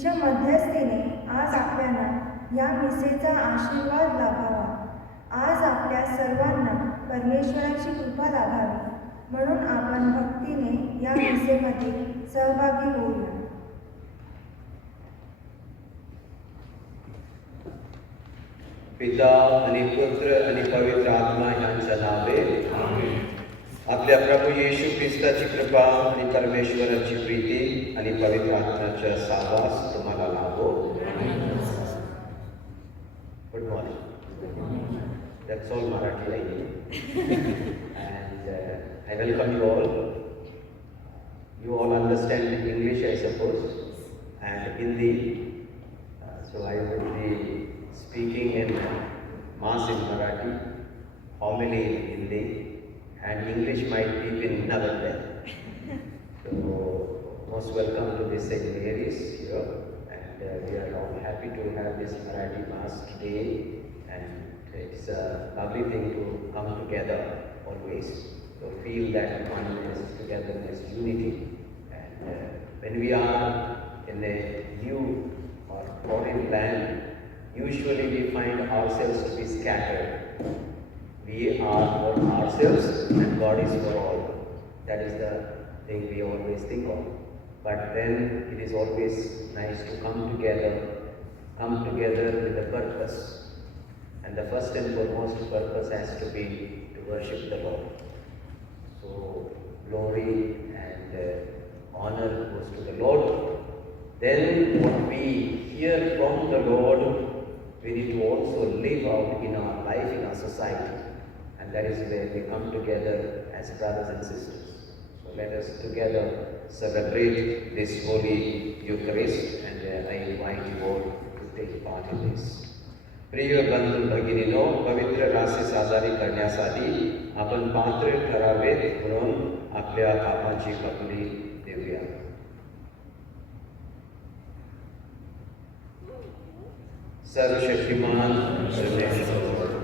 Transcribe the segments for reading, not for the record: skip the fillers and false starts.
तिच्या मध्यस्थीने आज आपल्याला या मिसेचा आशीर्वाद लाभावा. आज आपल्या सर्वांना परमेश्वराची कृपा लाभावी म्हणून आपण भक्तीने या मिसेमध्ये सहभागी होऊया. पिता आणि पुत्र आणि पवित्र आत्मा यांच्या नावे आपल्या प्रभू येशू ख्रिस्ताची कृपा आणि परमेश्वराची प्रीती आणि पवित्र आत्म्याचा सहवास तुम्हाला लाभो. Good morning. That's all Marathi I need. And I welcome you all. You all understand English, I suppose, and Hindi. So I will be speaking in Mass in Marathi, homily in Hindi, and English might be in another way. So most welcome to this St. Mary's here, and we are all happy to have this Marathi Mass today, and it's a lovely thing to come together always, to feel that oneness, togetherness, unity. And when we are in a new or foreign land, usually we find ourselves to be scattered. We are for ourselves and God is for all. That is the thing we always think of. But then it is always nice to come together with a purpose. And the first and foremost purpose has to be to worship the Lord. So glory and honor goes to the Lord. Then what we hear from the Lord, we need to also live out in our life, in our society. And that is where we come together as brothers and sisters. So let us together celebrate this holy Eucharist, and I invite you all to take part in this. प्रिय बंधू भगिनीनो, पवित्र राशी साजरी करण्यासाठी आपण पात्र ठरावेत म्हणून आपल्या पापाची कबुली देऊया. सर्वशक्तिमान परमेश्वर,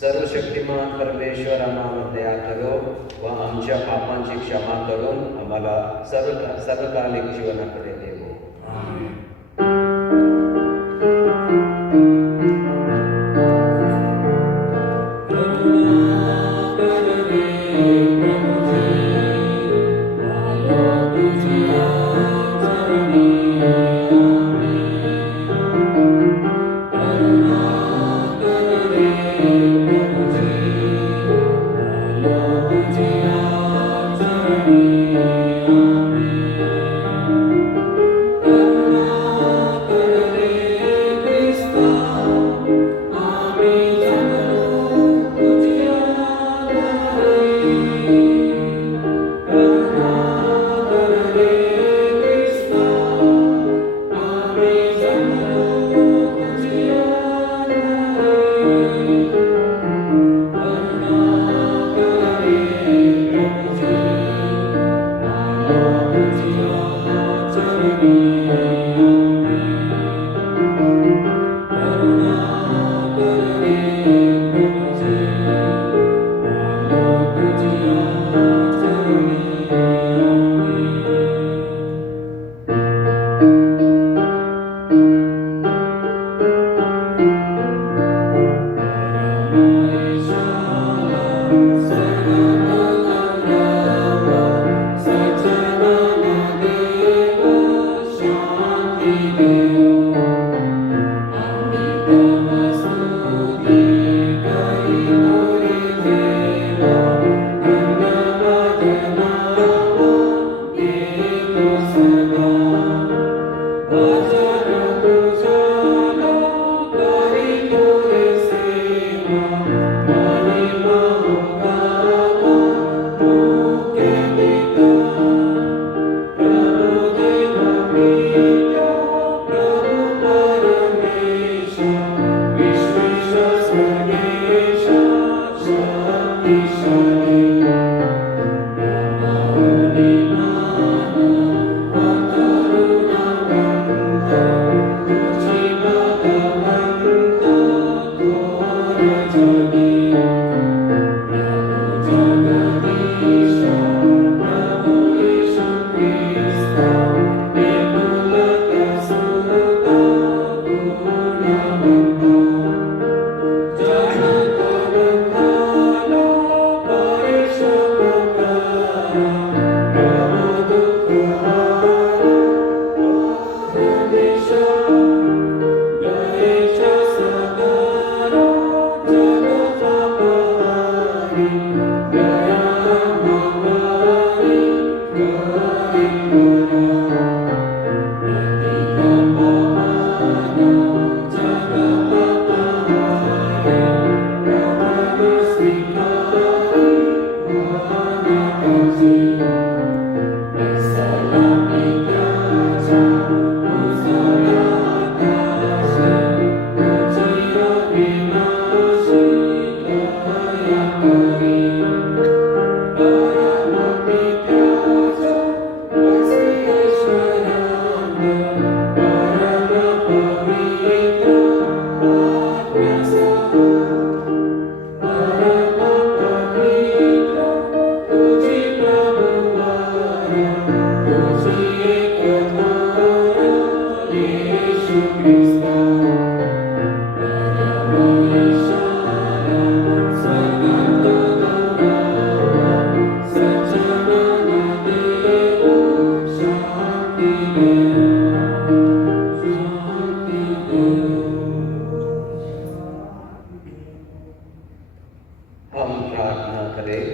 सर्वशक्तिमान परमेश्वर आम्हावर दया करो व आमच्या पापांची क्षमा करून आम्हाला सर्वकालिक जीवनाकडे देवो. हम प्रार्थना करें।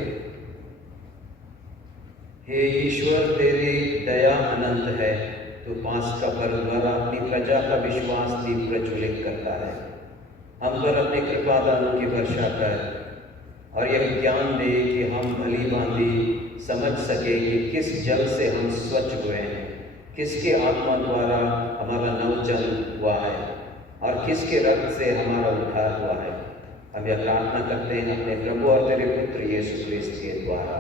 हे ईश्वर, तेरी दया अनंत है। तू पास्का पर्व द्वारा अपनी प्रजा का विश्वास दीप प्रज्वलित करता है। हम पर अपने कृपा दानों की वर्षा कर और यह ज्ञान दे कि हम भली भांति समझ सके कि किस जल से हम स्वच्छ हुए हैं, किसके आत्मा द्वारा हमारा नवजन्म हुआ है और किसके रक्त से हमारा उद्धार हुआ है। हम यह प्रार्थना करते हैं अपने प्रभु और तेरे पुत्र यीशु क्रिस्त के द्वारा।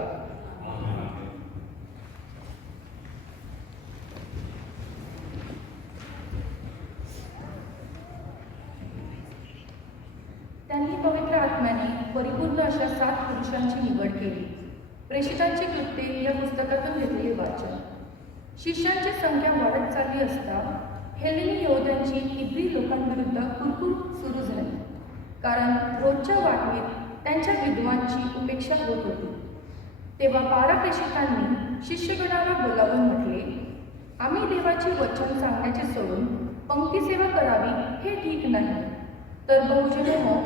त्यांनी पवित्र आत्म्याने परिपूर्ण अशा 7 पुरुषांची निवड केली। प्रेषितांची कृत्ये या पुस्तकातून घेतलेले वाचन। शिष्यांची संख्या वाढत चालली असता हेलेनी यहूद्यांची इब्री लोकांविरुद्ध कुरकुर सुरू झाली, कारण रोजच्या वाटणीत त्यांच्या विद्वांची उपेक्षा होत होती। तेव्हा 12 प्रेषितांनी शिष्यगणाला बोलावून म्हटले, आम्ही देवाची वचन सांगण्याचे सोडून पंक्तीसेवा करावी हे ठीक नाही, तर बहुजनो,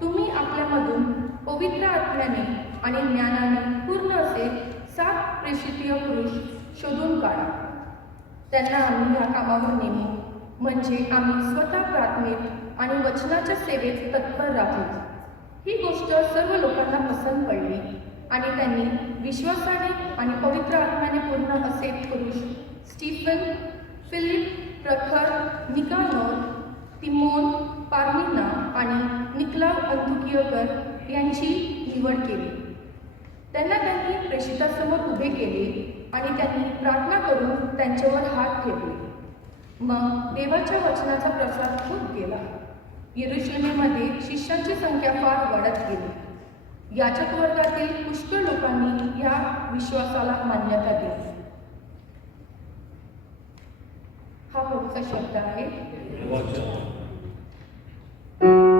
तुम्ही आपल्यामधून पवित्र आत्म्याने आणि ज्ञानाने पूर्ण असे 7 प्रेषितीय पुरुष शोधून काढा। त्यांना आम्ही ह्या कामावर नेमू, म्हणजे आम्ही स्वतः प्रार्थनेत आणि वचनाच्या सेवेत तत्पर राहू। ही गोष्ट सर्व लोकांना पसंत पडली आणि त्यांनी विश्वासाने आणि पवित्र आत्म्याने पूर्ण असे पुरुष स्टीफन, फिलिप, प्रखर, निकानोर, तिमोन, पार्मिना आणि निकलाव अंतुकियकर यांची निवड केली। त्यांना त्यांनी प्रेषितांसमोर उभे केले आणि त्यांनी प्रार्थना करून त्यांच्यावर हात ठेवले। मग देवाच्या वचनाचा प्रसार होत गेला। यरूशलेमेमध्ये शिष्यांची संख्या फार वाढत गेली। याचक वर्गातील पुष्कळ लोकांनी या विश्वासाला मान्यता दिली। हा पुढचा शब्द आहे Amen.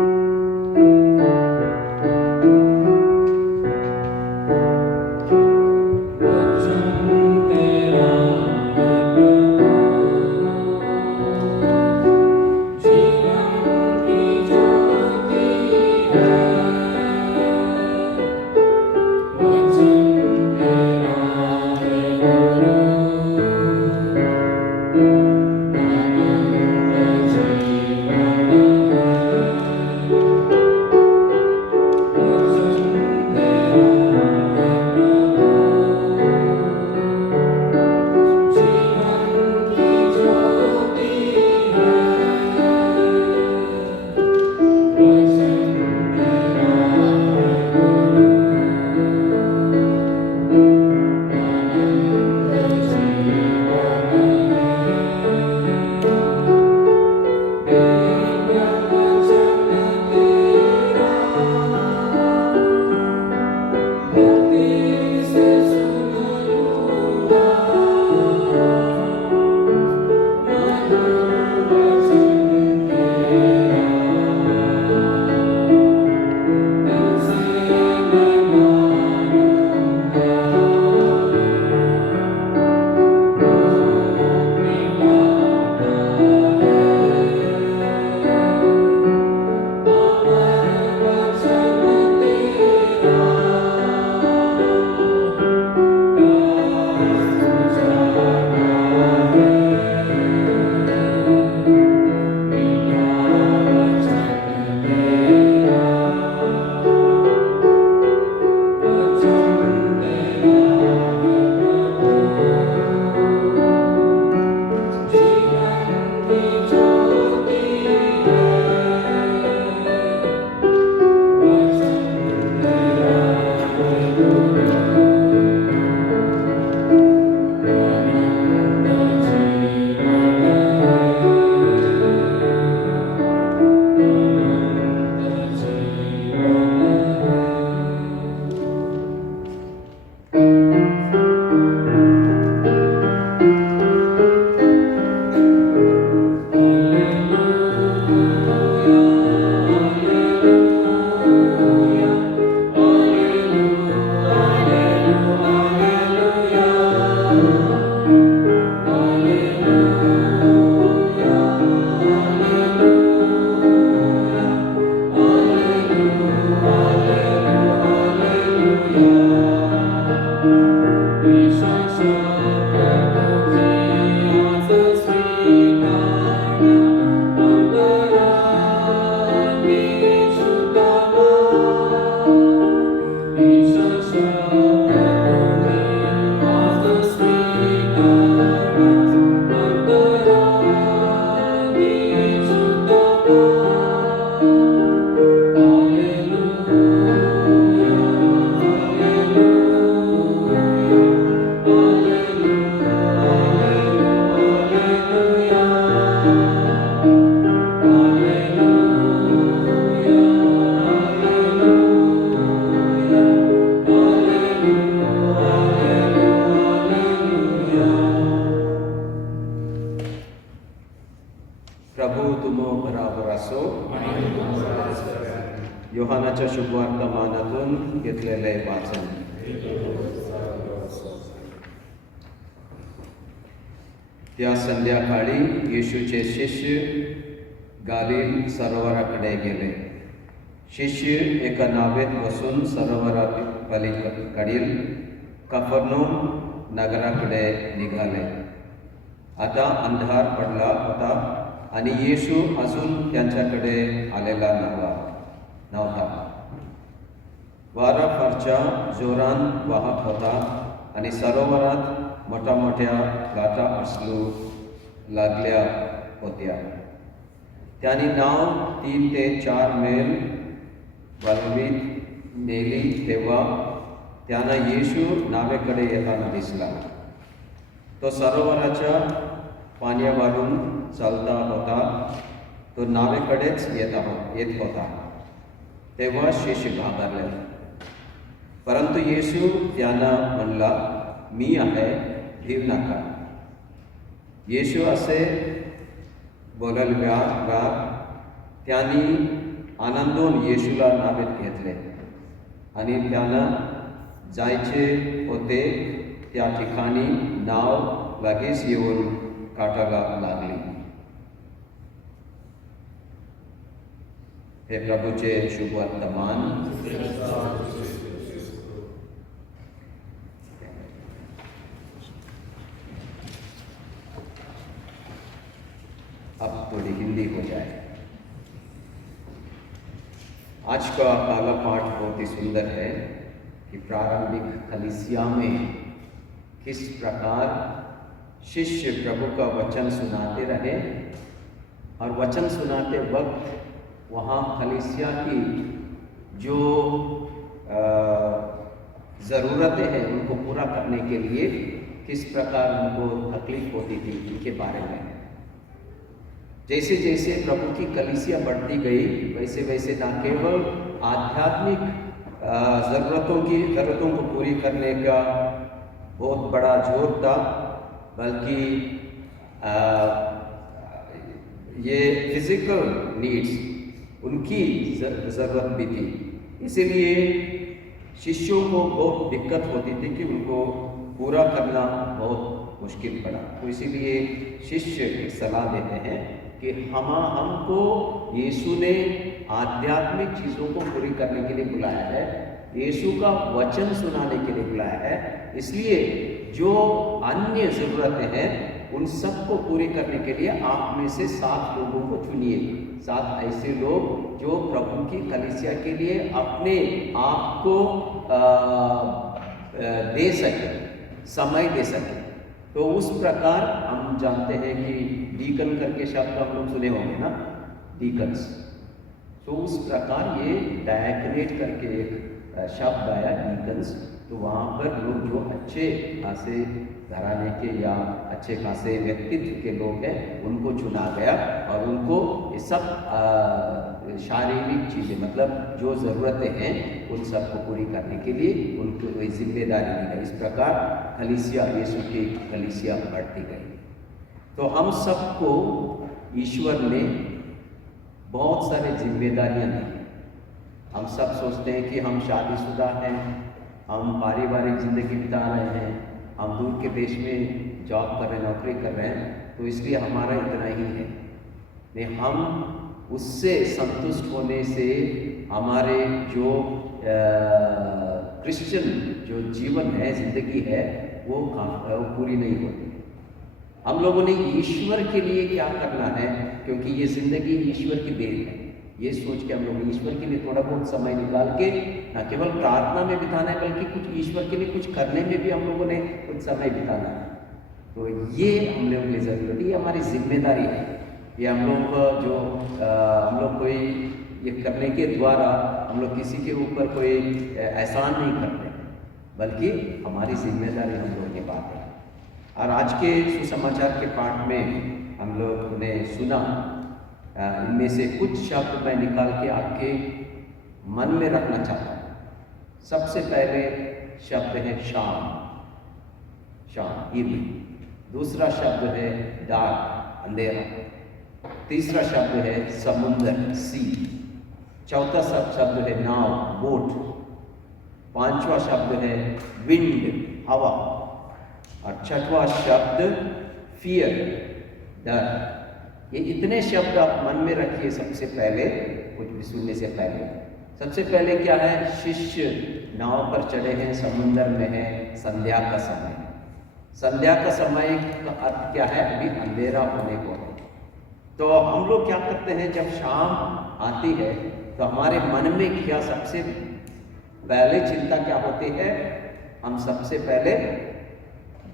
असो. योहानाच्या शुभवर्तमानातून घेतलेले वाचन. त्या संध्याकाळी येशूचे शिष्य गालिल सरोवराकडे गेले. शिष्य एका नावेत बसून सरोवरापलीकडील कफरनहूम नगराकडे निघाले. आता अंधार पडला होता आणि येशू अजून त्यांच्याकडे आलेला नव्हता. वारा फारच्या जोरान वाहत होता आणि सरोवरात मोठ्या लाटा असू लागल्या होत्या. त्यांनी नाव 3 ते 4 मैल वळवीत नेली तेव्हा त्यांना येशू नावेकडे येताना दिसला. तो सरोवराच्या पाण्यावरून चालता होता. तो नावेकडेच येत होता. तेव्हा शिष्य घाबरले. परंतु येशू त्यांना म्हणला, मी आहे, भीव नका. येशू असे बोलल्यावर त्यांनी आनंदून येशूला नावेत घेतले आणि त्यांना जायचे होते त्या ठिकाणी नाव लगेच येऊन काठाला लागली. हे प्रभूचे शुभ वर्तमान. अब थोड़ी हिंदी हो जाए. आज का पहला पाठ बहुत ही सुंदर है कि प्रारंभिक कलीसिया में किस प्रकार शिष्य प्रभु का वचन सुनाते रहे और वचन सुनाते वक्त वहाँ कलीसिया की जो ज़रूरतें हैं उनको पूरा करने के लिए किस प्रकार उनको तकलीफ होती थी, इनके बारे में. जैसे जैसे प्रभु की कलीसिया बढ़ती गई वैसे वैसे न केवल आध्यात्मिक ज़रूरतों को पूरी करने का बहुत बड़ा जोर था, बल्कि ये फिजिकल नीड्स उनकी ज़रूरत भी थी. इसीलिए शिष्यों को बहुत दिक्कत होती थी कि उनको पूरा करना बहुत मुश्किल पड़ा. तो इसीलिए शिष्य एक सलाह देते हैं कि हमको यीशु ने आध्यात्मिक चीज़ों को पूरी करने के लिए बुलाया है, यीशु का वचन सुनाने के लिए बुलाया है. इसलिए जो अन्य ज़रूरतें हैं उन सबको पूरी करने के लिए आप में से 7 लोगों को चुनिए. 7 ऐसे लोग जो प्रभु की कलीसिया के लिए अपने आप को दे सके, समय दे सके. तो उस प्रकार हम जानते हैं कि डीकन करके शब्द हम लोग सुने होंगे ना, डीकन्स. तो उस प्रकार ये डायकनेट करके एक शब्द आया, डीकन्स. तो वहाँ पर लोग जो अच्छे खासे घराने के या अच्छे खासे व्यक्तित्व के लोग हैं उनको चुना गया और उनको ये सब शारीरिक चीज़ें मतलब जो ज़रूरतें हैं उन सबको पूरी करने के लिए उनको जिम्मेदारी दी गई. इस प्रकार कलीसिया, यीशु की कलीसिया बढ़ती गई. तो हम सबको ईश्वर ने बहुत सारे जिम्मेदारियां दी. हम सब सोचते हैं कि हम शादीशुदा हैं, हम पारिवारिक ज़िंदगी बिता रहे हैं, हम दूर के देश में जॉब कर रहे हैं, नौकरी कर रहे हैं, तो इसलिए हमारा इतना ही है. नहीं, हम उससे संतुष्ट होने से हमारे जो क्रिश्चियन जो जीवन है, ज़िंदगी है, वो पूरी नहीं होती. हम लोगों ने ईश्वर के लिए क्या करना है, क्योंकि ये ज़िंदगी ईश्वर की देन है, ये सोच के हम लोग ईश्वर के लिए थोड़ा बहुत समय निकाल के न केवल प्रार्थना में बिताना है बल्कि कुछ ईश्वर के लिए कुछ करने में भी हम लोगों ने कुछ समय बिताना है. तो ये हम लोगों की ज़रूरत, ये हमारी जिम्मेदारी है. ये हम लोग जो हम लोग कोई ये करने के द्वारा हम लोग किसी के ऊपर कोई एहसान नहीं करते, बल्कि हमारी जिम्मेदारी हम लोगों की बात है. और आज के सुसमाचार के पाठ में हम लोग ने सुना, इनमें से कुछ शब्द मैं निकाल के आपके मन में रखना चाहता हूँ. सबसे पहले शब्द है शाम, शाम, इवनिंग. दूसरा शब्द है डार्क, अंधेरा. तीसरा शब्द है समुंदर, सी। चौथा शब्द है नाव, बोट। पांचवा शब्द है विंड, हवा। और छठवां शब्द फियर, डर। ये इतने शब्द आप मन में रखिए सबसे पहले, कुछ भी सुनने से पहले। सबसे पहले क्या है, शिष्य नाव पर चढ़े हैं, समुंदर में है, संध्या का समय। संध्या का समय का अर्थ क्या है, अभी अंधेरा होने को है। तो हम लोग क्या करते हैं, जब शाम आती है तो हमारे मन में क्या सबसे पहले चिंता क्या होती है, हम सबसे पहले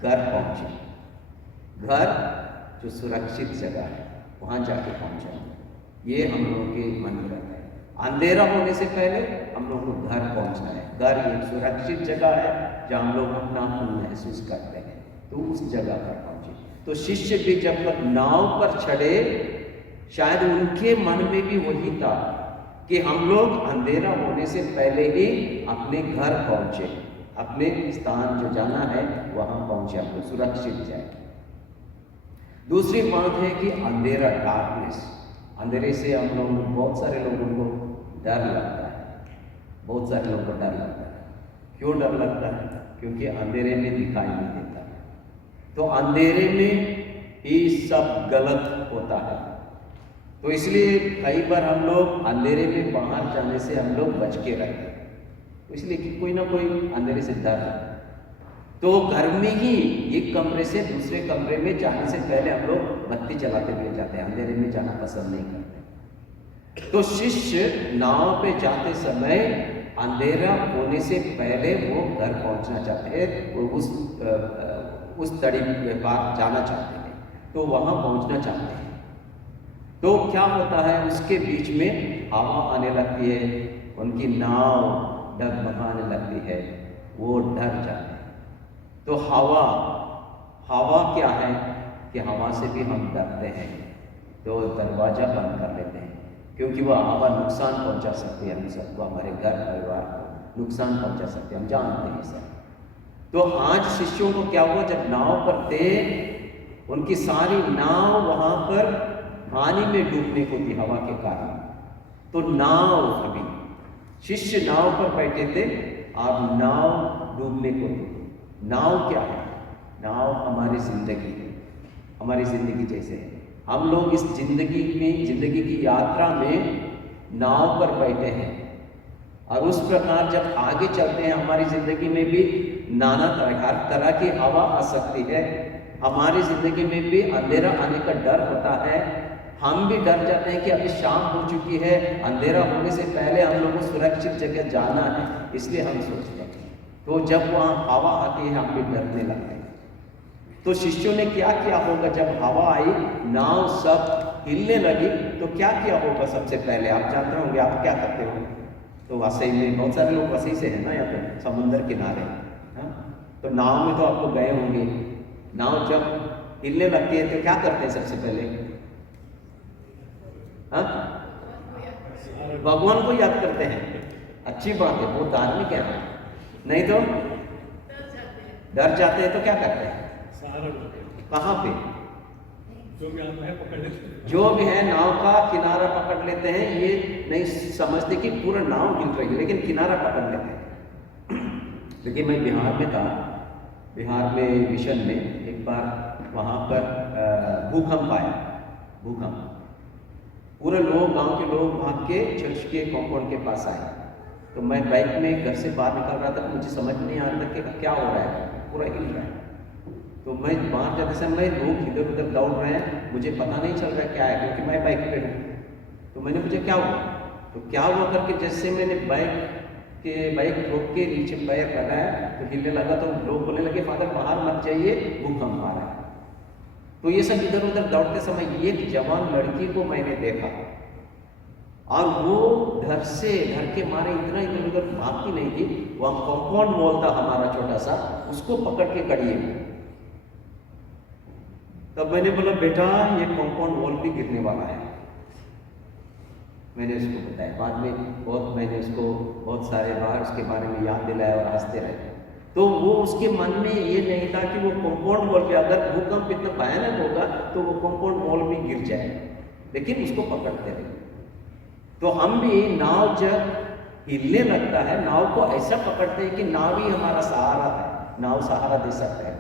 घर पहुंचे। घर जो सुरक्षित जगह है वहां जाके पहुंचे, ये हम लोगों के मन में रहता है। अंधेरा होने से पहले हम लोग को घर पहुंचना है। घर एक सुरक्षित जगह है जहां हम लोग अपनापन महसूस करते हैं, तो उस जगह पर पहुंचे। तो शिष्य भी जब तक नाव पर चढ़े, शायद उनके मन में भी वही था कि हम लोग अंधेरा होने से पहले ही अपने घर पहुंचे, अपने स्थान जो जाना है वहां पहुंचे, हम लोग सुरक्षित जाए। दूसरी बात है कि अंधेरा, डार्कनेस। अंधेरे से हम लोग, बहुत सारे लोगों को डर लगता है। बहुत सारे लोगों को डर लगता है। क्यों डर लगता है? क्योंकि अंधेरे में दिखाई नहीं देता। तो अंधेरे में ही सब गलत होता है। तो इसलिए कई बार हम लोग अंधेरे में बाहर जाने से हम लोग बच के रहते हैं। तो इसलिए कि कोई ना कोई अंधेरे से डर है। तो घर में ही एक कमरे से दूसरे कमरे में जाने से पहले हम लोग बत्ती जलाते हुए जाते हैं, अंधेरे में जाना पसंद नहीं करते। तो शिष्य नाव पे जाते समय अंधेरा होने से पहले वो घर पहुंचना चाहते हैं, वो उस तड़ी के पार जाना चाहते हैं, तो वहां पहुंचना चाहते हैं। तो क्या होता है, उसके बीच में हवा आने लगती है, उनकी नाव डगमगाने लगती है, वो डर जाते हैं। तो हवा क्या है कि हवा से भी हम डरते हैं, तो दरवाजा बंद कर लेते हैं, क्योंकि वह हवा नुकसान पहुंचा सकती है हम सबको, हमारे घर परिवार को नुकसान पहुंचा सकती है, हम जानते हैं सर। तो आज शिष्यों को क्या हुआ, जब नाव पर थे, उनकी सारी नाव वहां पर पानी में डूबने को थी हवा के कारण। तो नाव, अभी शिष्य नाव पर बैठे थे, अब नाव डूबने को थी। नाव क्या है? नाव हमारी जिंदगी है, हमारी जिंदगी जैसे है। हम लोग इस जिंदगी में, जिंदगी की यात्रा में नाव पर बैठे हैं, और उस प्रकार जब आगे चलते हैं, हमारी जिंदगी में भी नाना हर तरह की हवा आ सकती है। हमारी जिंदगी में भी अंधेरा आने का डर होता है। हम भी डर जाते हैं कि अभी शाम हो चुकी है, अंधेरा होने से पहले हम लोग को सुरक्षित जगह जाना है, इसलिए हम सोचते हैं। तो जब वहाँ हवा आती है, हम भी डरने लगते हैं। तो शिष्यों ने क्या किया होगा, जब हवा आई, नाव सब हिलने लगी, तो क्या किया होगा सबसे पहले? आप जानते होंगे, आप क्या करते हो? तो वसई में बहुत सारे लोग वसई से है ना, यहाँ पे समुद्र किनारे, हाँ? तो नाव में तो आपको गए होंगे। नाव जब हिलने लगती है तो क्या करते हैं सबसे पहले? हाँ, भगवान को याद करते हैं। अच्छी बात है, वो धार्मिक है। नहीं तो डर जाते हैं तो क्या करते हैं? कहाँ पे? जो भी है नाव का किनारा पकड़ लेते हैं। ये नहीं समझते कि पूरा नाव हिल रही है, लेकिन किनारा पकड़ लेते हैं। लेकिन मैं बिहार में था, बिहार में मिशन में एक बार वहाँ पर भूकंप आया। भूकंप, पूरे लोग, गांव के लोग भाग के चर्च के कॉम्पाउंड के पास आए। तो मैं बाइक में घर से बाहर निकल रहा था, मुझे समझ नहीं आ रहा था कि क्या हो रहा है, पूरा हिल रहा है। तो मैं बाहर जाते समय लोग इधर उधर दौड़ रहे हैं, मुझे पता नहीं चल रहा क्या है, क्योंकि मैं बाइक पे हूँ। तो मैंने मुझे क्या हुआ, तो क्या हुआ करके जैसे मैंने बाइक रोक के नीचे पैर लगाया तो हिलने लगा। तो लोग बोलने लगे, फादर बाहर मत जाइए, भूकंप आ रहा है। तो ये सब इधर उधर दौड़ते समय एक जवान लड़की को मैंने देखा, और वो डर के मारे इतना इधर उधर भागती नहीं थी। वहाँ कंपाउंड वॉल था हमारा छोटा सा, उसको पकड़ के खड़ी है। तब मैंने बोला, बेटा ये कंपाउंड वॉल भी गिरने वाला है। मैंने उसको बताया, बाद में मैंने उसको बहुत सारे बार उसके बारे में याद दिलाया और हंसते रहे। तो वो उसके मन में ये नहीं था कि वो कंपाउंड वॉल पे अगर भूकंप इतना भयानक होगा तो वो कंपाउंड वॉल भी गिर जाए। लेकिन उसको पकड़ते रहे। तो हम भी नाव जब हिलने लगता है, नाव को ऐसा पकड़ते हैं कि नाव ही हमारा सहारा है, नाव सहारा दे सकता है।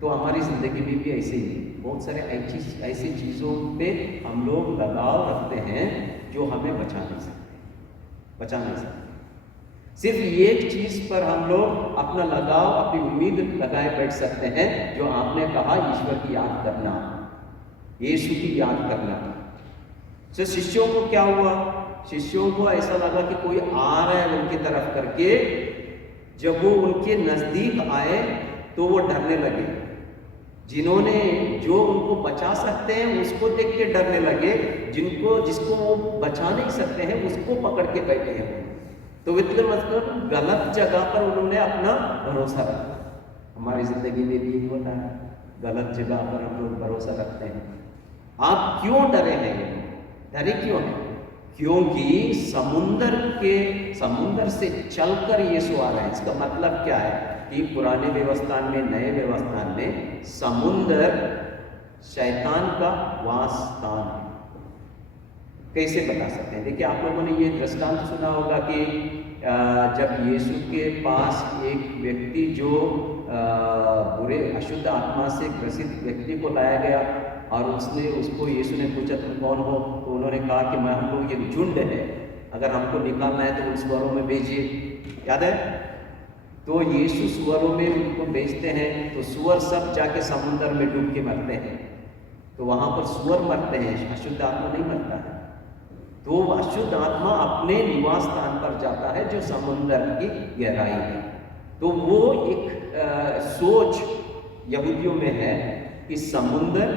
तो हमारी ज़िंदगी में भी ऐसे ही बहुत सारे ऐसी चीज़ों पे हम लोग लगाव रखते हैं जो हमें बचा नहीं सकते। सिर्फ एक चीज़ पर हम लोग अपना लगाव, अपनी उम्मीद लगाए बैठ सकते हैं, जो आपने कहा, ईश्वर की याद करना, यीशु की याद करना। तो शिष्यों को क्या हुआ? शिष्यों को ऐसा लगा कि कोई आ रहा है उनकी तरफ करके। जब वो उनके नजदीक आए तो वो डरने लगे। जो उनको बचा सकते हैं उसको देख के डरने लगे, जिसको वो बचा नहीं सकते हैं उसको पकड़ के बैठे हैं। तो मतलब गलत जगह पर उन्होंने अपना भरोसा रखा। हमारी जिंदगी में भी ये होता है, गलत जगह पर हम लोग भरोसा रखते हैं। आप क्यों डरे हैं? डरे क्यों हैं? क्योंकि समुंदर से चलकर यीशु आ रहे हैं। इसका मतलब क्या है कि पुराने व्यवस्था में, नए व्यवस्था में समुंदर शैतान का वास स्थान है। कैसे बता सकते हैं? देखिए, आप लोगों ने ये दृष्टांत सुना होगा कि जब यीशु के पास एक व्यक्ति जो बुरे अशुद्ध आत्मा से ग्रसित व्यक्ति को लाया गया और उसको यीशु ने पूछा, तुम कौन हो? तो उन्होंने कहा कि हम लोग एक झुंड है, अगर हमको निकालना है तो उन सुअरों में भेजिए। याद है? तो यीशु सुअरों में उनको भेजते हैं, तो सुअर सब जाके समुद्र में डूब के मरते हैं। तो वहां पर सुअर मरते हैं, अशुद्ध आत्मा नहीं मरता है। तो अशुद्ध आत्मा अपने निवास स्थान पर जाता है जो समुद्र की गहराई है। तो वो एक सोच यहूदियों में है कि समुद्र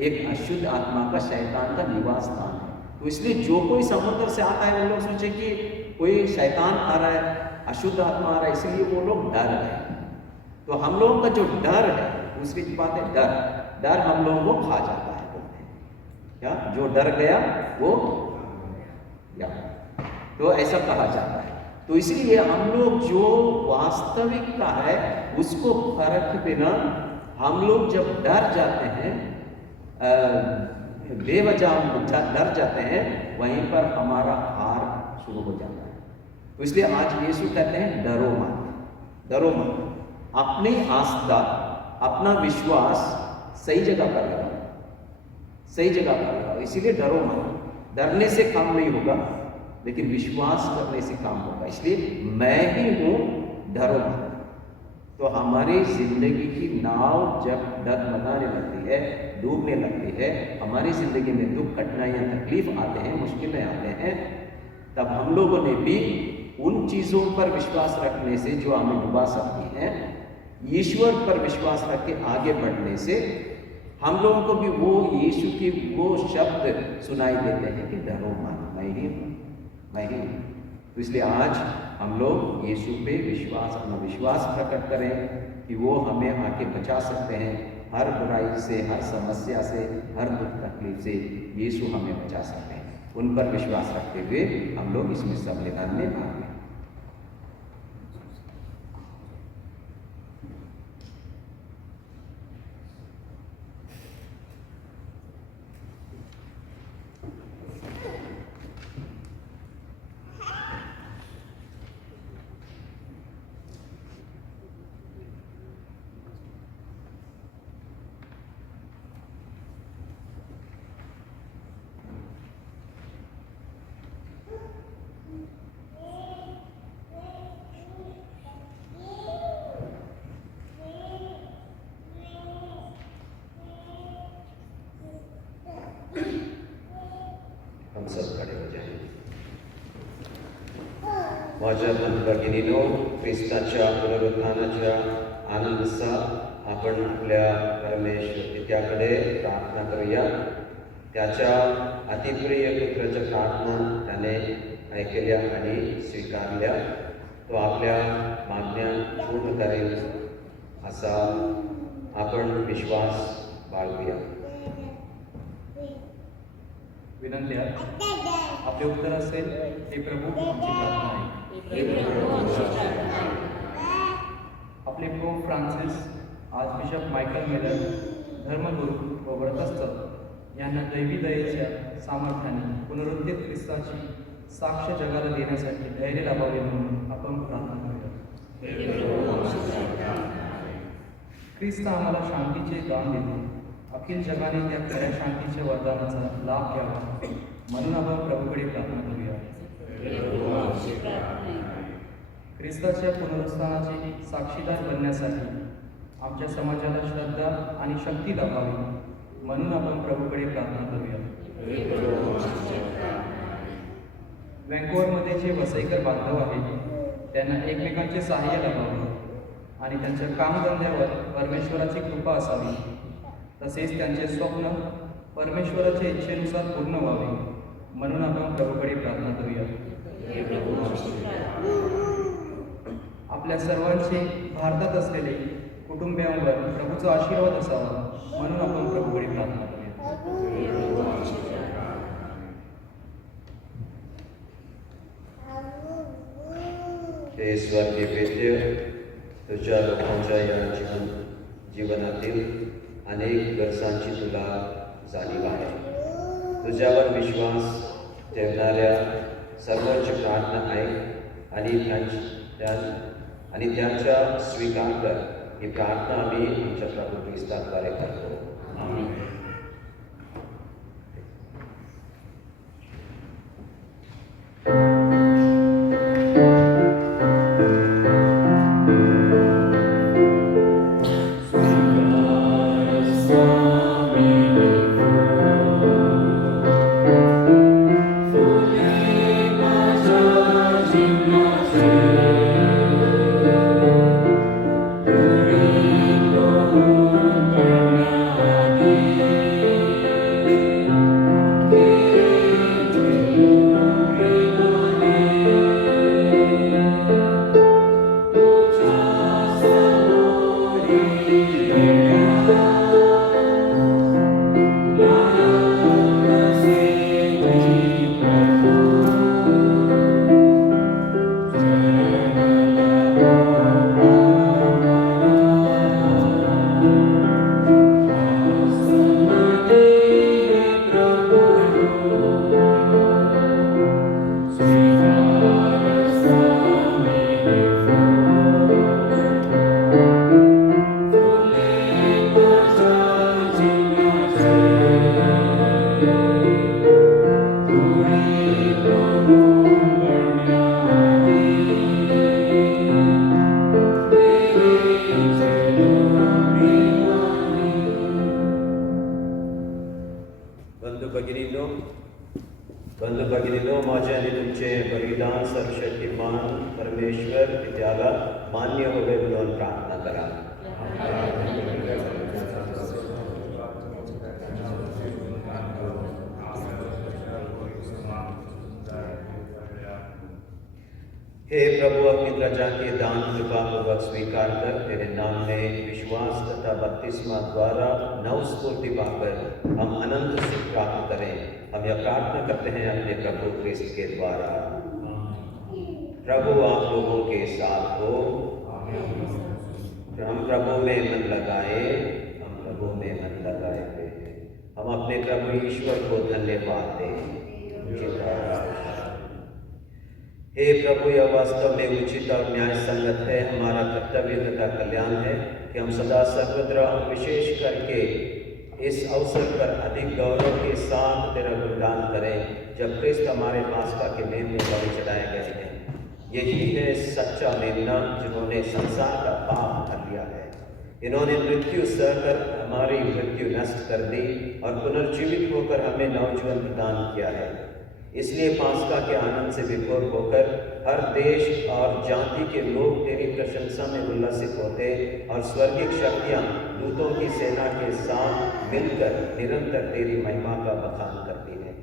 एक अशुद्ध आत्मा का, शैतान का निवास स्थान है। तो इसलिए जो कोई समुद्र से आता है, वो लोग सोचे कि कोई शैतान आ रहा है, अशुद्ध आत्मा आ रहा है, इसलिए वो लोग डर गए। तो हम लोगों का जो डर है, दूसरी बात है डर हम लोगों को खा जाता है, बोलते हैं क्या? जो डर गया वो या, तो ऐसा कहा जाता है। तो इसलिए हम लोग जो वास्तविक का है उसको परख बिना हम लोग जब डर जाते हैं, बेवजह डर जाते हैं, वहीं पर हमारा हार शुरू हो जाता है। तो इसलिए आज यीशु कहते हैं डरो मत। अपनी आस्था, अपना विश्वास सही जगह पर लगाओ। इसीलिए डरो मत। डरने से काम नहीं होगा, लेकिन विश्वास करने से काम होगा। इसलिए मैं ही हूं, डरो मत। तो हमारी जिंदगी की नाव जब डगमगाने लगती है, डूबने लगती है, हमारी जिंदगी में दुख, कठिनाइयाँ, तकलीफ आते हैं, मुश्किलें आते हैं, तब हम लोगों ने भी उन चीज़ों पर विश्वास रखने से जो हमें डुबा सकती हैं, ईश्वर पर विश्वास रख के आगे बढ़ने से हम लोगों को भी वो यीशु के वो शब्द सुनाई देते हैं कि डरो मत, मैं ही हूँ। तो इसलिए आज हम लोग यीशु पे अपना विश्वास प्रकट करें कि वो हमें आके बचा सकते हैं हर बुराई से, हर समस्या से, हर दुख तकलीफ से। यीशु हमें बचा सकते हैं। उन पर विश्वास रखते हुए हम लोग इसमें सम्मेलन में भाग लें। हम सब खड़े हो जाएं। माझ्या बंधू-भगिनींनो, ख्रिस्ताच्या पुनरुत्थानाच्या आनंदात आपण आपल्या परमेश्वर पित्याकडे प्रार्थना करूया। त्याच्या अतिप्रिय पुत्राच्या प्रार्थना त्याने ऐकल्या आणि स्वीकारल्या। तो आपल्या मागण्या पूर्ण करेल असा आपण विश्वास बाळगूया। विनंती आहे, आपले उत्तर असेल, हे प्रभू आमची प्रार्थना आहे। आपले pope Francis, archbishop Michael Mailer धर्मगुरू व व्रतस्थ यांना दैवी दयेच्या सामर्थ्याने पुनरुत्थित ख्रिस्ताची साक्ष जगाला देण्यासाठी धैर्य लाभावे म्हणून आपण प्रार्थना करूया. ख्रिस्त आम्हाला शांतीचे दान देते. अखिल जगाने त्या खऱ्या शांतीच्या वरदानाचा लाभ घ्यावा म्हणून आपण प्रभूकडे प्रार्थना करूया. ख्रिस्ताच्या पुनरुत्थानाचे साक्षीदार बनण्यासाठी आमच्या समाजाला श्रद्धा आणि शक्ती लाभावी म्हणून आपण प्रभूकडे प्रार्थना करूया. व्हँकुव्हरमध्ये जे वसईकर बांधव आहेत त्यांना एकमेकांचे सहाय्य लाभावे आणि त्यांच्या कामधंद्यावर परमेश्वराची कृपा असावी. तसेच त्यांचे स्वप्न परमेश्वराच्या इच्छेनुसार पूर्ण व्हावे म्हणून आपण प्रभूकडे प्रार्थना करूया. आपल्या सर्वांचे भारतात असलेले कुटुंबियांवर प्रभूचा आशीर्वाद असावा म्हणून आपण प्रभूकडे प्रार्थना करूया. हे स्वर्गीय पिते, तुझ्या लोकांच्या या जीवनातील अनेक गरजांची तुला जाणीव आहे. तुझ्यावर विश्वास ठेवणाऱ्या सर्वोच्च प्रार्थना ऐक आणि त्यांच्या स्वीकार कर. ही प्रार्थना आम्ही आमच्या प्रभू ख्रिस्ताद्वारे करतो. आमेन. बंधू भगिनीनो, माझे आणि तुमचे बलिदान सर्वशक्तिमान परमेश्वर पित्याला मान्य होवे म्हणून प्रार्थना करा. हे प्रभु, अपनी प्रजा के दान कृपापूर्वक स्वीकार कर तेरे नाम में विश्वास तथा बपतिस्मा द्वारा नव स्फूर्ति पाकर हम अनंत सुख प्राप्त करें. हम यह प्रार्थना करते हैं अपने प्रभु क्रिस्त के द्वारा. प्रभु आप लोगों के साथ हो. हम प्रभु में मन लगाए. हम प्रभु में मन लगाए हुए हैं. हम अपने प्रभु ईश्वर को धन्यवाद दें. हे प्रभु, यह वास्तव में उचित और न्याय संगत है. हमारा कर्तव्य तथा कल्याण है कि हम सदा सर्वत्र विशेष करके इस अवसर पर अधिक गौरव के साथ तेरा गुणगान करें जब क्रिस्त हमारे पास्का के मेमने बलि चढ़ाए गए हैं. यही है सच्चा मेमना जिन्होंने संसार का पाप कर लिया है. इन्होंने मृत्यु सहकर हमारी मृत्यु नष्ट कर दी और पुनर्जीवित होकर हमें नवजीवन प्रदान किया है. इसलिए पास्का के आनंद से विभोर होकर हर देश और जाति के लोग तेरी प्रशंसा में उल्लसित होते और स्वर्गिक शक्तियाँ दूतों की सेना के साथ मिलकर निरंतर तेरी महिमा का बखान करती हैं.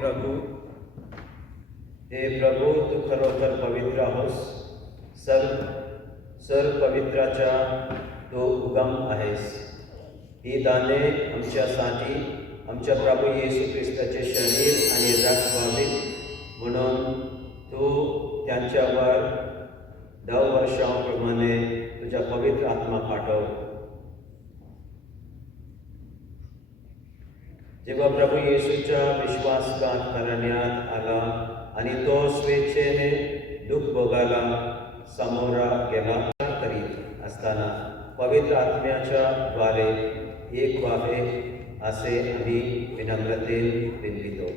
प्रभू तू खरोखर पवित्र आहोस. सर्व पवित्राचा तो उगम आहेस. ही दाने आमच्यासाठी आमच्या प्रभू येशू ख्रिस्ताचे शरीर आणि रक्त व्हावीत म्हणून तू त्यांच्यावर वर्षांप्रमाणे तुझा पवित्र आत्मा पाठव. जेव्हा प्रभू येशूचा विश्वासघात करण्यात आला आणि तो स्वेच्छेने दुःख भोगायला सामोरा गेला करीत असताना पवित्र आत्म्याच्या द्वारे एक व्हावे असे आम्ही विनम्रतेने विनवितो.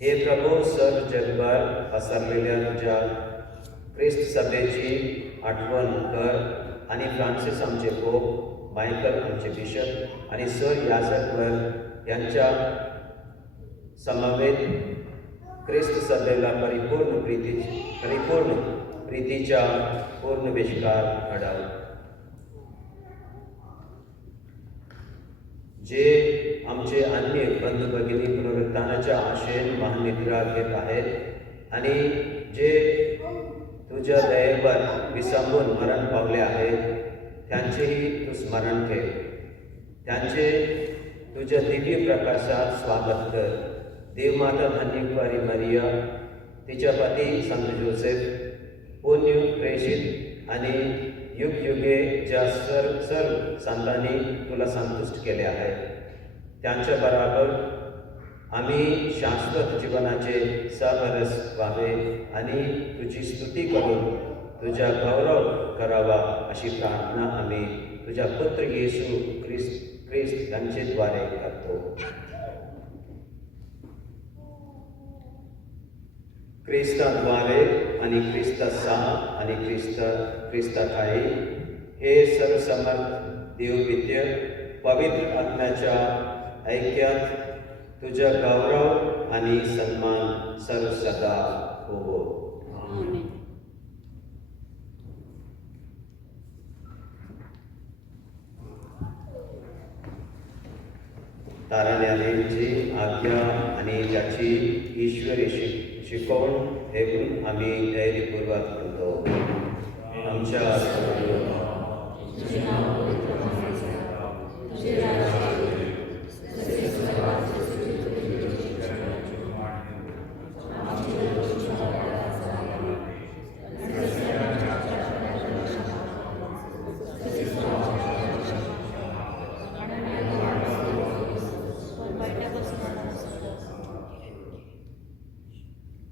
हे प्रभू सर्व जगभर पसरलेल्या तुझ्या ख्रिस्त सभेची आठवण कर आणि फ्रान्सिस आमचे पोप, मायकल आमचे बिशप आणि सर याजकवर यांच्या समवेत ख्रिस्त सभेला परिपूर्ण प्रीतीचा पूर्ण विष्कार घडाव. जे आमचे अन्य बंधू भगिनी पुनरुत्थानाच्या आशेने महानिद्रा घेत आहेत आणि जे तुझ्या दयेवर विसंबून मरण पावले आहेत त्यांचेही तू स्मरण ठेव. त्यांचे तुझ्या दिव्य प्रकाशात स्वागत कर. देवमाता धन्यकुमारी मरिया, तिच्या पती संत जोसेफ, पुण्य प्रेषित आणि युगे ज्या सर्व संतांनी तुला संतुष्ट केले आहे त्यांच्या बरोबर आम्ही शाश्वत जीवनाचे सहवारस व्हावे आणि तुझी स्तुती करून तुझा गौरव करावा अशी प्रार्थना आम्ही तुझ्या पुत्र येशू ख्रिस्त यांच्याद्वारे करतो. ख्रिस्ताद्वारे आणि ख्रिस्तासा आणि ख्रिस्ताखाली हे सर्वसमर्थ देवविद्य पवित्र आत्म्याच्या ऐक्यात तुझा गौरव आणि सन्मान सर्व सदा हो. तारण्याची आज्ञा आणि ज्याची ईश्वरी शिकवण हेरून आम्ही धैर्यपूर्वक करतो. आमच्या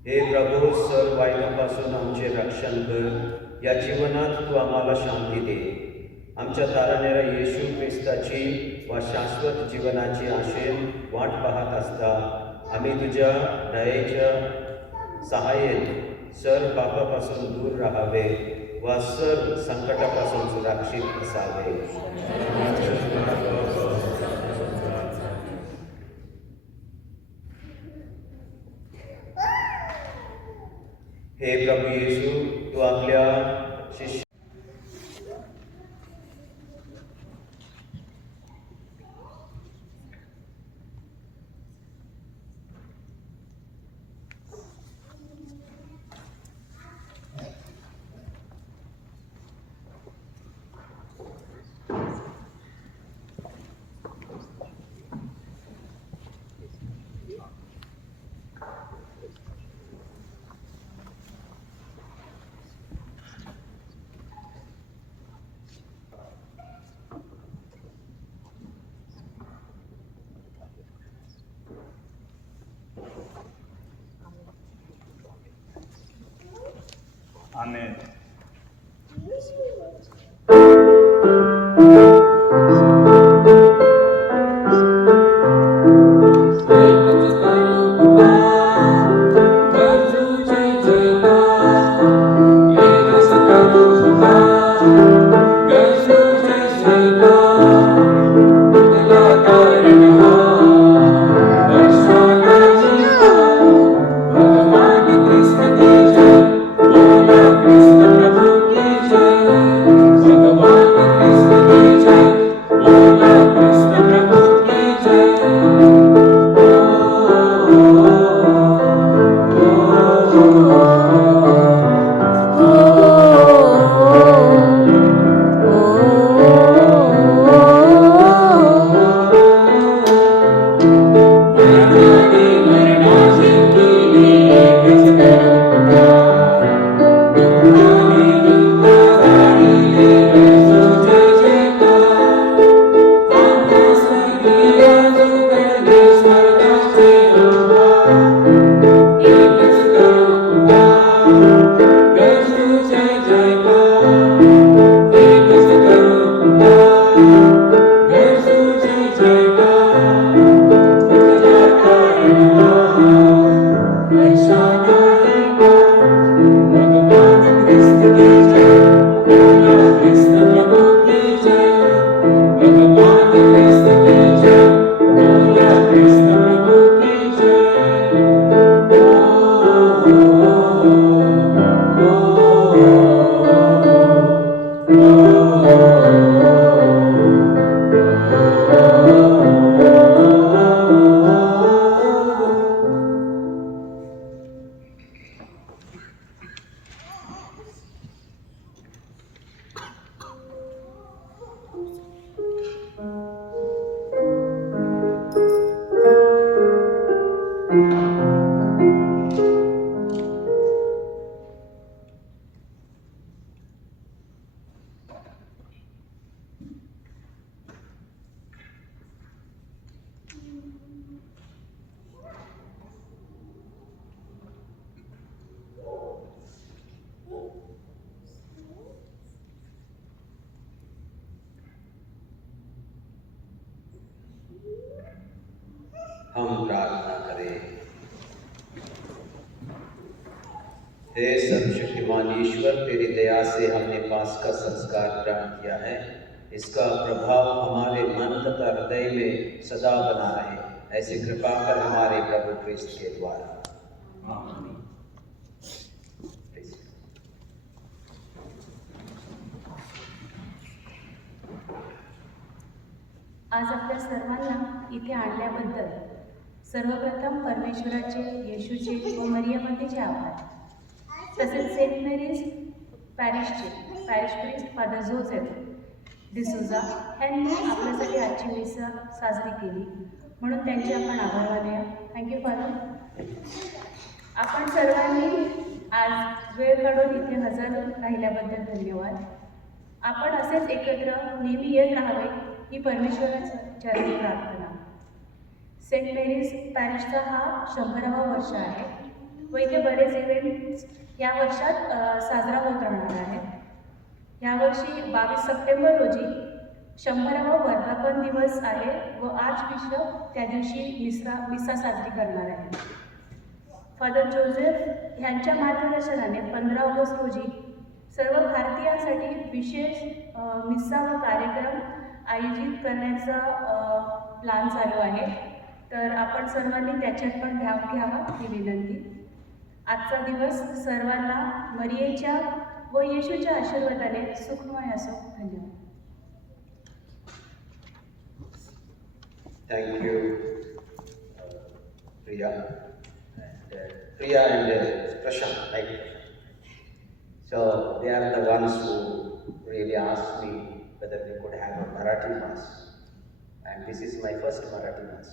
हे प्रभू सर्व वाईटापासून आमचे रक्षण कर. या जीवनात तू आम्हाला शांती दे. आमच्या तारणाऱ्या येशू ख्रिस्ताची व शाश्वत जीवनाची आशेन वाट पाहत असता आम्ही तुझ्या दयेच्या सहाय्याने सर्व पापापासून दूर राहावे व सर्व संकटापासून सुरक्षित असावे. हे प्रभू येशू, तू आपल्या शिष्य Amen. Cristo हम प्रार्थना करें। हे सर्वशक्तिमान ईश्वर, तेरी दया से हमने पास का संस्कार ग्रहण किया है। इसका प्रभाव हमारे मन तथा हृदय में सदा बना रहे, ऐसी कृपा कर हमारे प्रभु क्रिस्त के द्वारा। आज आपल्या सर्वांना इथे आणल्याबद्दल सर्वप्रथम परमेश्वराचे, येशूचे व मरियमातेचे आभार। तसेच सेंट मेरीज पॅरिशचे parish priest father Joseph D'Souza यांनी आपल्यासाठी आजची मिसा साजरी केली, म्हणून त्यांचे आपण आभार मानूया। Thank you father. आपण सर्वांनी आज वेळ काढून इथे हजर राहिल्याबद्दल धन्यवाद। आपण असेच एकत्र नेहमी येत राहावे ही परमेश्वराच्या चरणी प्रार्थना। सेंट मेरीज पॅरिशचा हा 100वा वर्ष आहे व इथे बरेच इव्हेंट्स या वर्षात साजरा होत राहणार आहेत। यावर्षी 22 सप्टेंबर रोजी 100वा वर्धापन दिवस आहे व आर्चबिशप त्या दिवशी मिसा साजरी करणार आहेत। फादर जोसेफ यांच्या मार्गदर्शनाने 15 ऑगस्ट रोजी सर्व भारतीयांसाठी विशेष मिसा व कार्यक्रम आयोजित करण्याचा प्लॅन चालू आहे, तर आपण सर्वांनी त्याच्यात पण भाग घ्यावा ही विनंती। आजचा दिवस सर्वांना मरियेच्या व येशूच्या आशीर्वादाने सुखमय असो। धन्यवाद। Thank you, Priya. Priya and Prashant, right? So they are the ones who really asked me whether we could have a Marathi Mass. And this is my first Marathi Mass.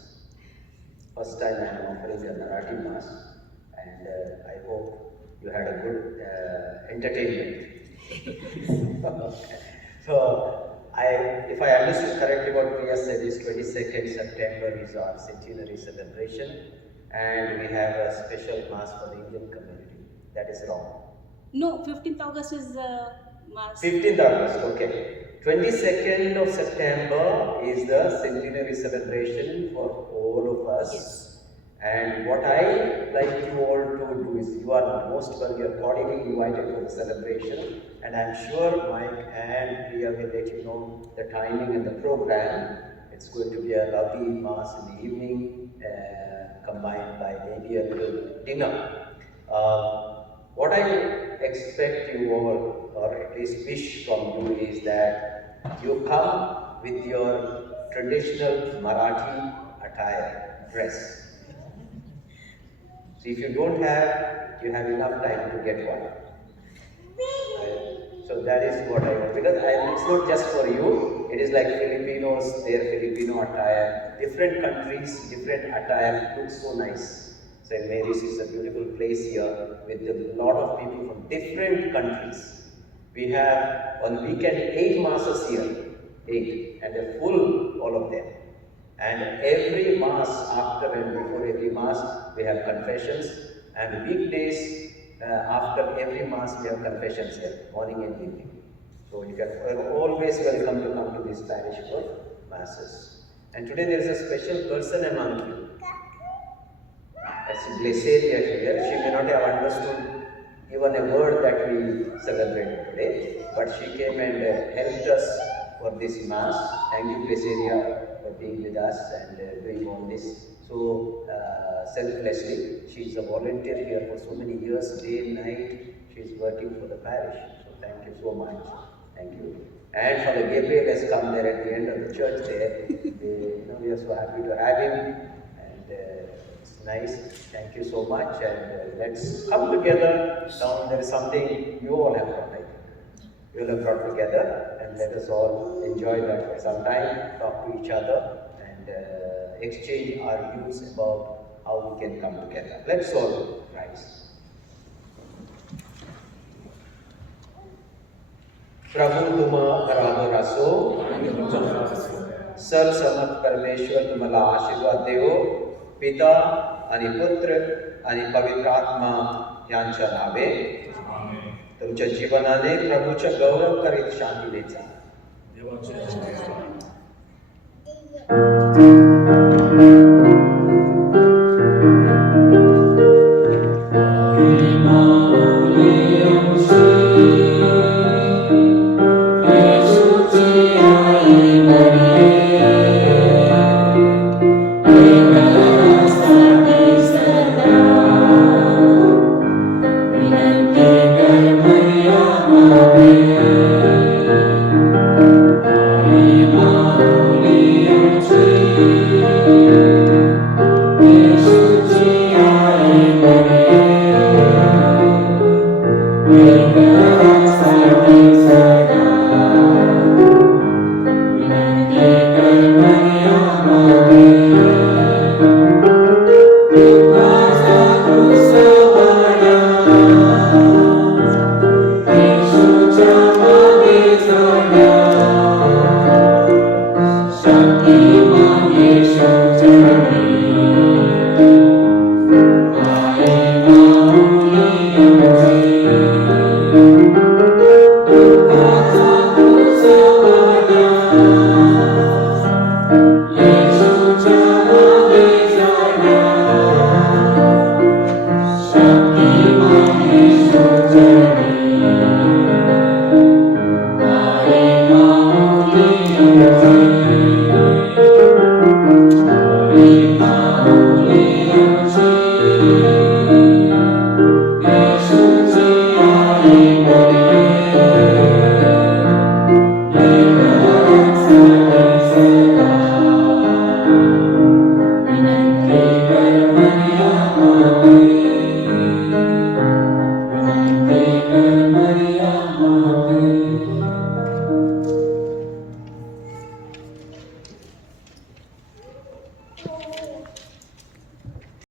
First time I am offering a Marathi Mass. And I hope you had a good entertainment. So, if I understood correctly, what Priya said is 22nd September is our centenary celebration, and we have a special mass for the Indian community. That is wrong. No, 15th August is Mass. 15th August, okay. 22nd of September is the centenary celebration for all of us. Yes. And what I like you all to do is, you are most welcome, you are cordially invited for the celebration, and I am sure Mike and Priya will let you know the timing and the program. It's going to be a lovely mass in the evening, combined by maybe a little dinner. What I expect you all, or at least wish from you, is that you come with your traditional Marathi attire, dress. So if you don't have, you have enough time to get one. So that is what I want, because it's not just for you, it is like Filipinos, their Filipino attire, different countries, different attire, looks so nice. St. Mary's is a beautiful place here with a lot of people from different countries. We have on the weekend 8 masses here, 8, and they're full, all of them. And every mass, after and before every mass, we have confessions. And weekdays, after every mass, we have confessions here, morning and evening. So you are always welcome to come to this parish for masses. And today there is a special person among you. That's Glaceria here. She may not have understood even a word that we celebrated today, but she came and helped us for this mass. Thank you, Glaceria, for being with us and doing all this so selflessly. She is a volunteer here for so many years, day and night. She is working for the parish. So thank you so much. Thank you. And Father Gabriel has come there at the end of the church there. We are so happy to have him, and it's nice. Thank you so much. And let's come together. Now there is something you all have brought, I think. You all have brought together, and let us all enjoy that for some time, talk to each other, and exchange our views about how we can come together. Let's all rise. प्रभु तुम बराबर असो, सर्वसमर्थ परमेश्वर तुम्हाला आशीर्वाद देवो, पिता आणि पुत्र आणि पवित्र आत्मा यांच्या नावे। तुमच्या जीवनाने प्रभूचा गौरव करीत शांतीने जा। देवाचे